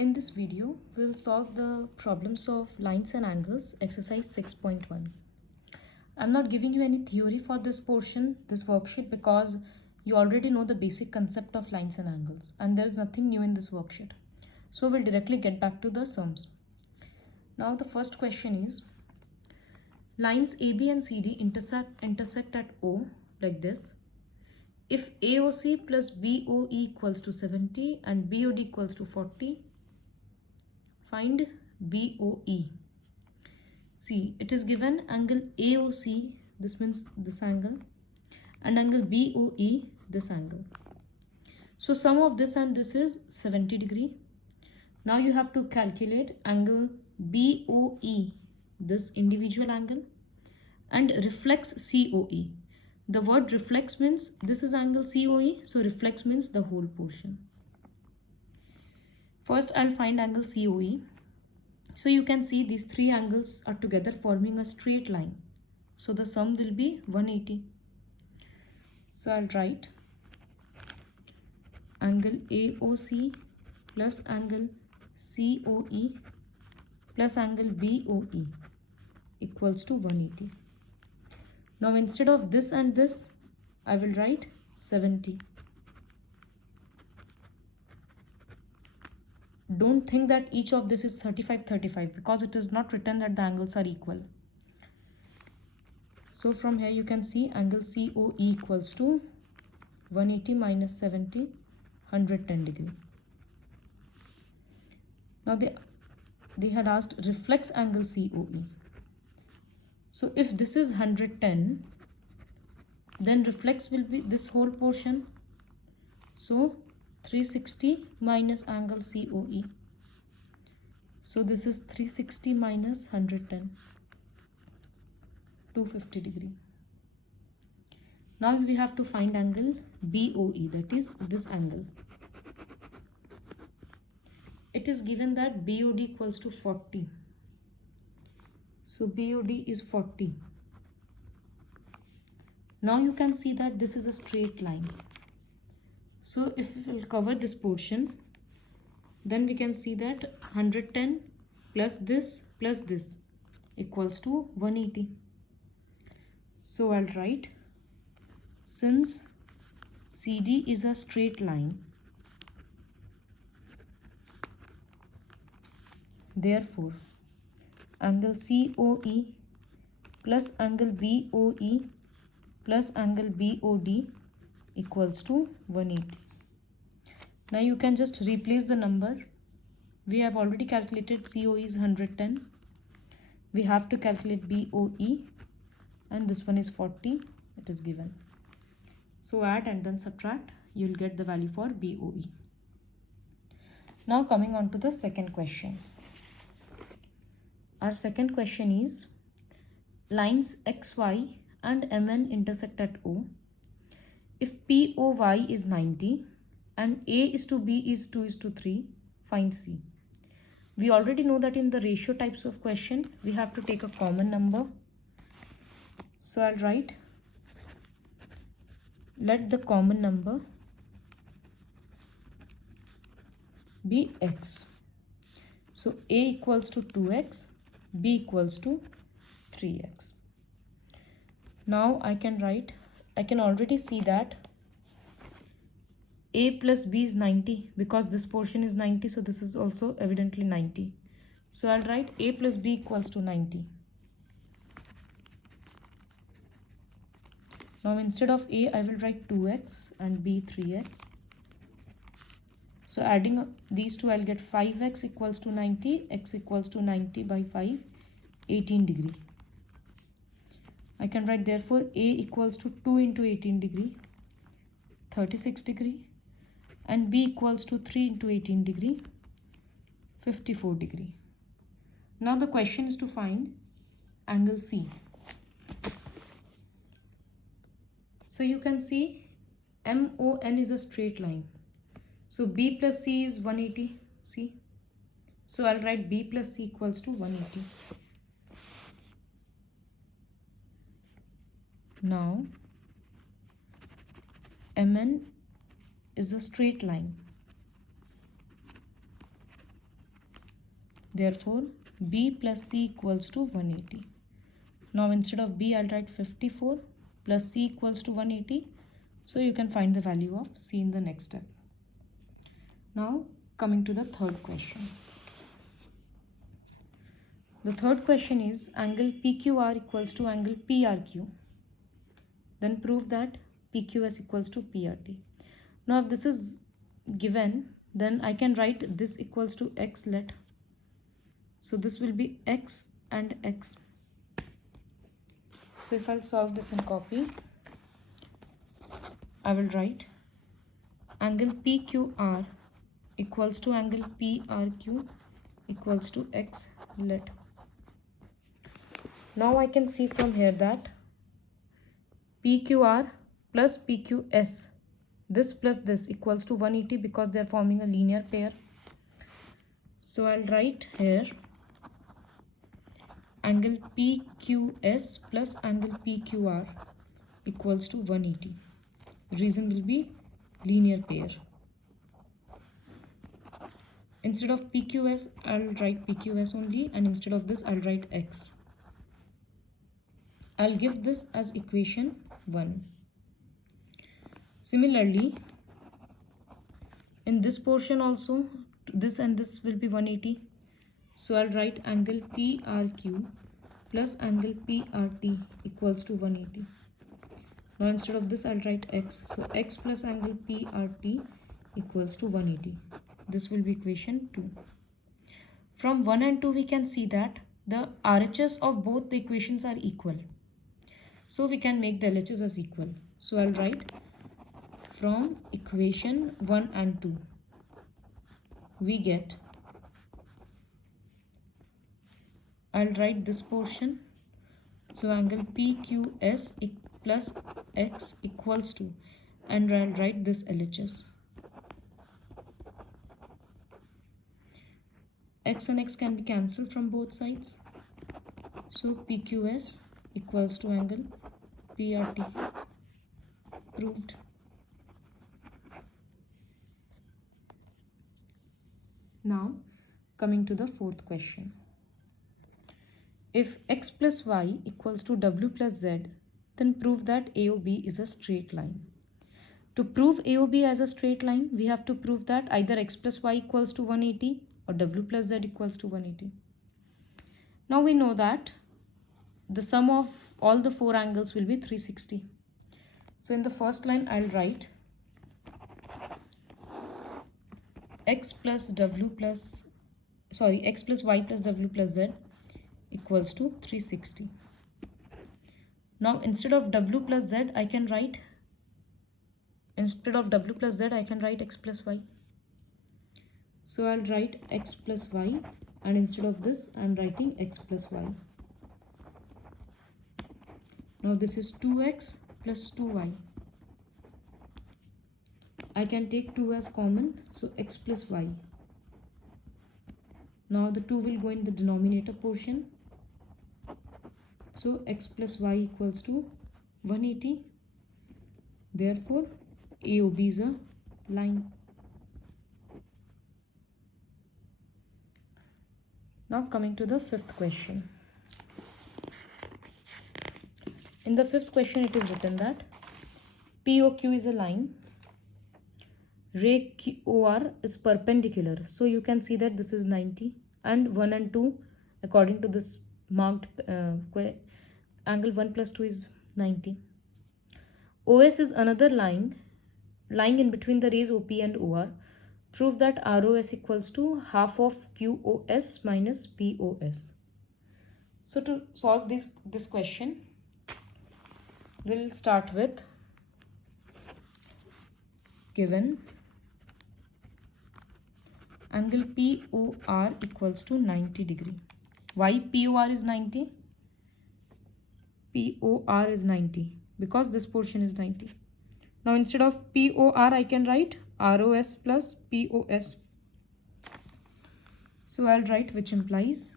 In this video, we'll solve the problems of lines and angles, exercise 6.1. I'm not giving you any theory for this portion, this worksheet, because you already know the basic concept of lines and angles, and there is nothing new in this worksheet. So we'll directly get back to the sums. Now the first question is, lines AB and CD intersect at O like this. If AOC plus BOE equals to 70 and BOD equals to 40, find BOE. See, it is given angle AOC, this means this angle, and angle BOE, this angle. So sum of this and this is 70 degree. Now you have to calculate angle BOE, this individual angle, and reflex COE. The word reflex means this is angle COE, so reflex means the whole portion. First, I'll find angle COE. So you can see these three angles are together forming a straight line. So the sum will be 180. So I'll write angle AOC plus angle COE plus angle BOE equals to 180. Now instead of this and this, I will write 70. Don't think that each of this is 35 because it is not written that the angles are equal. So from here you can see angle COE equals to 180 minus 70, 110 degree. Now they had asked reflex angle COE. So if this is 110, then reflex will be this whole portion. So 360 minus angle COE. So this is 360 minus 110, 250 degree. Now we have to find angle BOE, that is this angle. It is given that BOD equals to 40. So BOD is 40. Now you can see that this is a straight line. So if we will cover this portion, then we can see that 110 plus this equals to 180. So I'll write, since CD is a straight line, therefore angle COE plus angle BOE plus angle BOD equals to 180. Now you can just replace the numbers. We have already calculated COE is 110. We have to calculate BOE, and this one is 40. It is given. So add and then subtract. You will get the value for BOE. Now coming on to the second question. Our second question is, lines XY and MN intersect at O. If POY is 90 and A is to B is 2:3, find C. We already know that in the ratio types of question, we have to take a common number. So I'll write, let the common number be X. So A equals to 2X, B equals to 3X. Now I can already see that A plus B is 90 because this portion is 90, so this is also evidently 90. So I'll write A plus B equals to 90. Now instead of A, I will write 2X and B 3X. So adding these two, I'll get 5X equals to 90, X equals to 90 by 5, 18 degree. I can write therefore A equals to 2 into 18 degree, 36 degree, and B equals to 3 into 18 degree, 54 degree. Now the question is to find angle C. So you can see MON is a straight line. So B plus C is 180, see. So I'll write B plus C equals to 180. Now MN is a straight line. Therefore, B plus C equals to 180. Now instead of B, I'll write 54 plus C equals to 180. So you can find the value of C in the next step. Now coming to the third question. The third question is angle PQR equals to angle PRQ. Then prove that PQS equals to PRT. Now if this is given, then I can write this equals to X let. So this will be X and X. So if I'll solve this in copy, I will write angle PQR equals to angle PRQ equals to X let. Now I can see from here that PQR plus PQS, this plus this equals to 180 because they are forming a linear pair. So I'll write here angle PQS plus angle PQR equals to 180. Reason will be linear pair. Instead of PQS, I'll write PQS only, and instead of this, I'll write X. I'll give this as equation 1. Similarly, in this portion also, this and this will be 180. So I'll write angle PRQ plus angle PRT equals to 180. Now instead of this, I'll write X. So X plus angle PRT equals to 180. This will be equation 2. From 1 and 2, we can see that the RHS of both the equations are equal. So we can make the LHS as equal. So I'll write from equation 1 and 2, we get, I'll write this portion. So angle PQS plus X equals to, and I'll write this LHS. X and X can be cancelled from both sides. So PQS equals to angle PRT. Proved. Now coming to the fourth question. If X plus Y equals to W plus Z, then prove that AOB is a straight line. To prove AOB as a straight line, we have to prove that either X plus Y equals to 180 or W plus Z equals to 180. Now we know that the sum of all the 4 angles will be 360. So in the first line, I'll write X plus Y plus W plus Z equals to 360. Now instead of W plus Z, I can write X plus Y. So I'll write X plus Y, and instead of this, I'm writing X plus Y. Now this is 2X plus 2Y. I can take 2 as common, so X plus Y. Now the 2 will go in the denominator portion. So X plus Y equals to 180. Therefore, AOB is a line. Now coming to the fifth question. In the fifth question, it is written that POQ is a line. Ray OR is perpendicular. So you can see that this is 90, and 1 and 2, according to this marked angle 1 plus 2 is 90. OS is another line lying in between the rays OP and OR. Prove that ROS equals to half of QOS minus POS. So to solve this question, we'll start with given angle POR equals to 90 degree. Why POR is 90? POR is 90 because this portion is 90. Now instead of POR, I can write ROS plus POS. So I'll write, which implies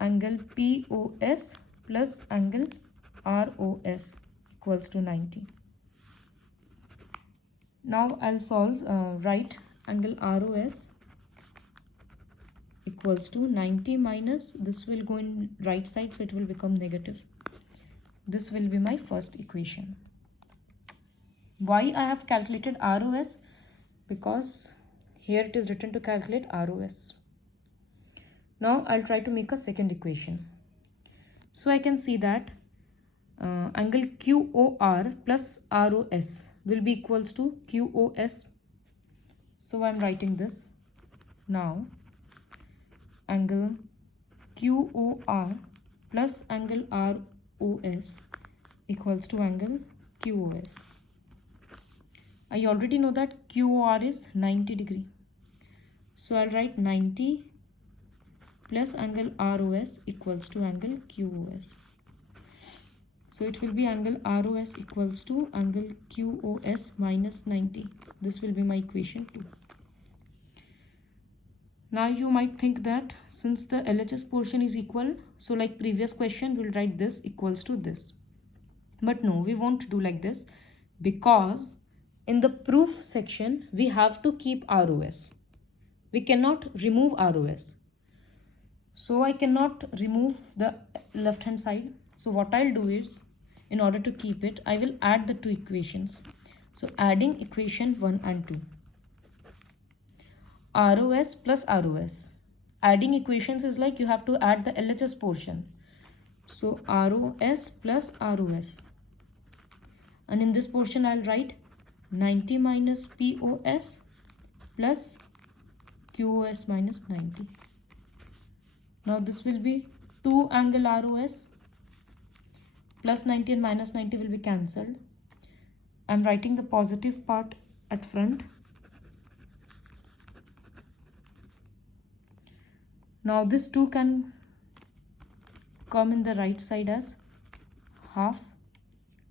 angle POS plus angle ROS equals to 90. Now I'll write angle ROS equals to 90 minus, this will go in right side, so it will become negative. This will be my first equation. Why I have calculated ROS? Because here it is written to calculate ROS. Now I'll try to make a second equation. So I can see that angle QOR plus ROS will be equals to QOS. So I'm writing this now. Angle QOR plus angle ROS equals to angle QOS. I already know that QOR is 90 degree. So I'll write 90 plus angle ROS equals to angle QOS. So it will be angle ROS equals to angle QOS minus 90. This will be my equation 2. Now you might think that since the LHS portion is equal, so like previous question, we'll write this equals to this. But no, we won't do like this, because in the proof section, we have to keep ROS. We cannot remove ROS. So I cannot remove the left hand side. So what I'll do is, in order to keep it, I will add the two equations. So adding equation 1 and 2. ROS plus ROS. Adding equations is like you have to add the LHS portion. So ROS plus ROS. And in this portion I'll write 90 minus POS plus QOS minus 90. Now this will be 2 angle ROS. Plus 90 and minus 90 will be cancelled. I'm writing the positive part at front. Now this 2 can come in the right side as half,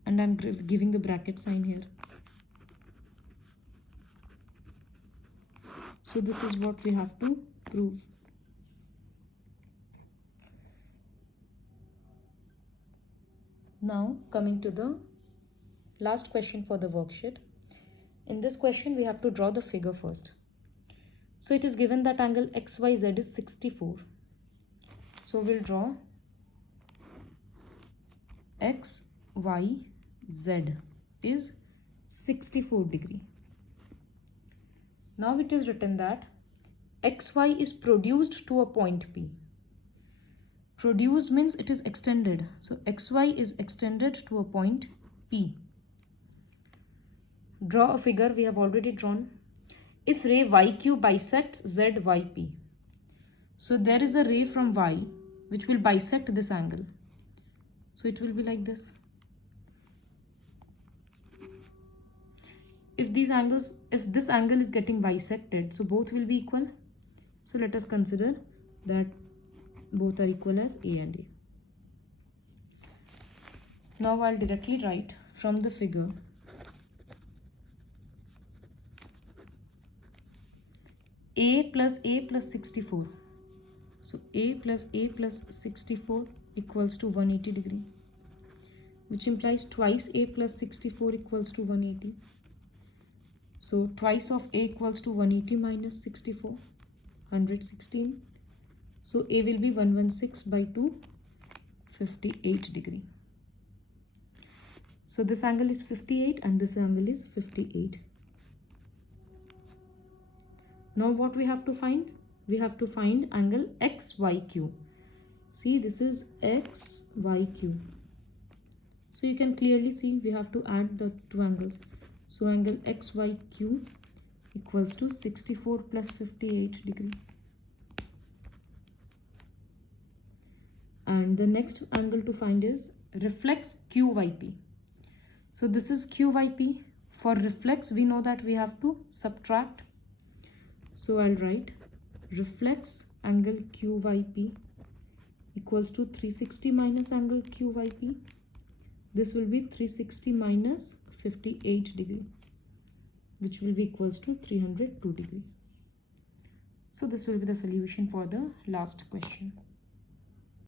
and I'm giving the bracket sign here. So this is what we have to prove. Now coming to the last question for the worksheet. In this question we have to draw the figure first. So it is given that angle XYZ is 64. So we'll draw XYZ is 64 degree. Now it is written that XY is produced to a point P. Produced means it is extended. So XY is extended to a point P. Draw a figure. We have already drawn. If ray YQ bisects ZYP. So there is a ray from Y which will bisect this angle. So it will be like this. If this angle is getting bisected, so both will be equal. So let us consider that both are equal as A and A. Now I'll directly write from the figure A plus 64. So A plus 64 equals to 180 degree, which implies twice A plus 64 equals to 180. So twice of A equals to 180 minus 64, 116. So A will be 116 by 2, 58 degree. So this angle is 58 and this angle is 58. Now what we have to find? We have to find angle XYQ. See, this is XYQ. So you can clearly see we have to add the two angles. So angle XYQ equals to 64 plus 58 degree. And the next angle to find is reflex QYP. So this is QYP. For reflex, we know that we have to subtract. So I'll write reflex angle QYP equals to 360 minus angle QYP. This will be 360 minus 58 degree, which will be equals to 302 degree. So this will be the solution for the last question.